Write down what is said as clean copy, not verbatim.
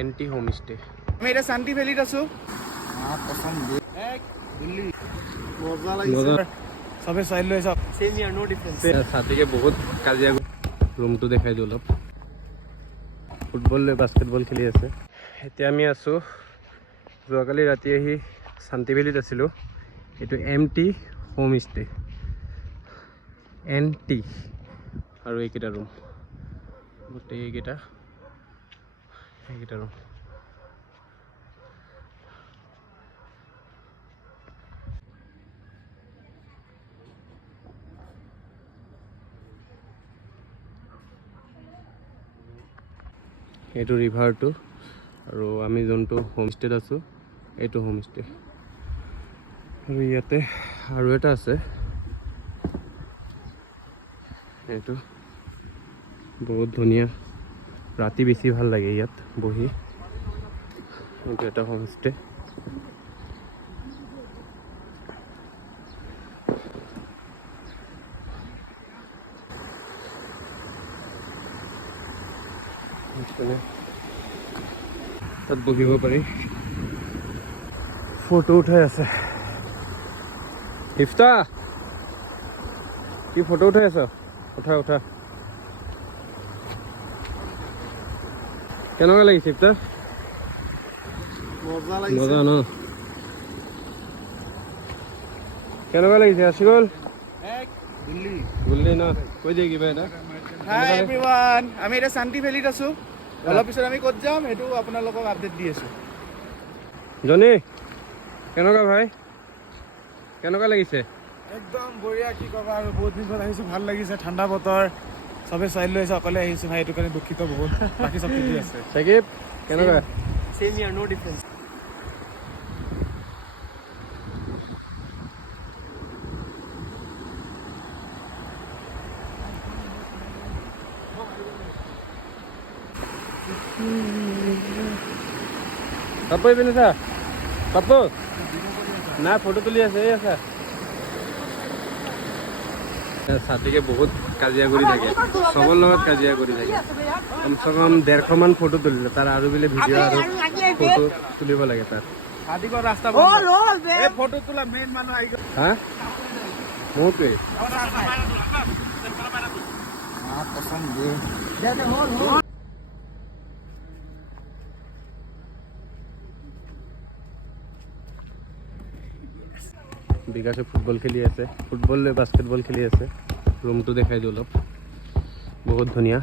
Anti home stay. আমি এটা শান্তি ভ্যালিত আছো। সবে চাই লৈ যাওক। সেম ইয়াৰ নো ডিফাৰেন্স। ছাতিকে বহুত কাজিয়া ৰুমটো দেখাই দিওঁ অলপ। ফুটবল লৈ বাস্কেটবল খেলি আছে। এতিয়া আমি আছোঁ, যোৱাকালি ৰাতি আহি শান্তি ভেলীত আছিলোঁ। এইটো এমটি হোম ষ্টে, এনটি। আৰু এইকেইটা ৰুম, গোটেই এইকেইটা ৰুম। এইটো ৰিভাৰটো, আৰু আমি যোনটো হোমষ্টেত আছোঁ এইটো হোমষ্টে। আৰু ইয়াতে আৰু এটা আছে, এইটো বহুত ধুনীয়া, ৰাতি বেছি ভাল লাগে ইয়াত বহি। এইটো এটা হোমষ্টে। তাত বহিব পাৰি, ফটো উঠাই আছে। ইফতা কি ফটো উঠাই আছ? উঠা উঠা। কেনেকুৱা লাগিছে ইফতা? মজা ন? কেনেকুৱা লাগিছে আশিকুল? গুল্লি ন? কৈ দিয়ে কিবা এটা। হাই এভৰিৱান, আমি এটা শান্তি ভ্যালিত আছো। অলপ পিছত আমি ক'ত যাম সেইটো আপোনালোকক আপডেট দি আছো। জনি কেনেকুৱা ভাই, কেনেকুৱা লাগিছে? একদম বঢ়িয়া, কি ক'বা আৰু। বহুত দিন পিছত আহিছো, ভাল লাগিছে, ঠাণ্ডা বতৰ। সবে চাই লৈ আহিছে, অকলে আহিছো ভাই, এইটো কাৰণে দুখিত বহুত। বাকী চব ঠিকেই আছে। সাকিব কেনেকুৱা? সেম ইয়াৰ নো ডিফাৰেন্স। পাপ্পু এইপিনে চা, পাপ্পু না ফটো তুলি আছে, এই আছা। ছাতিকে বহুত কাজিয়া কৰি থাকে, চবৰ লগত কাজিয়া কৰি থাকে। কমচে কম 150 মান ফটো তুলিলে তাৰ, আৰু বোলে ভিডিঅ' আৰু ফটো তুলিব লাগে তাৰ। ৰাস্তা ফটো তোলা মেইন মানুহ আহি গ'ল। হা মোৰটোৱে বিকাশে ফুটবল খেলি আছে, ফুটবল লৈ বাস্কেটবল খেলি আছে। ৰুমটো দেখাই দিওঁ অলপ, বহুত ধুনীয়া।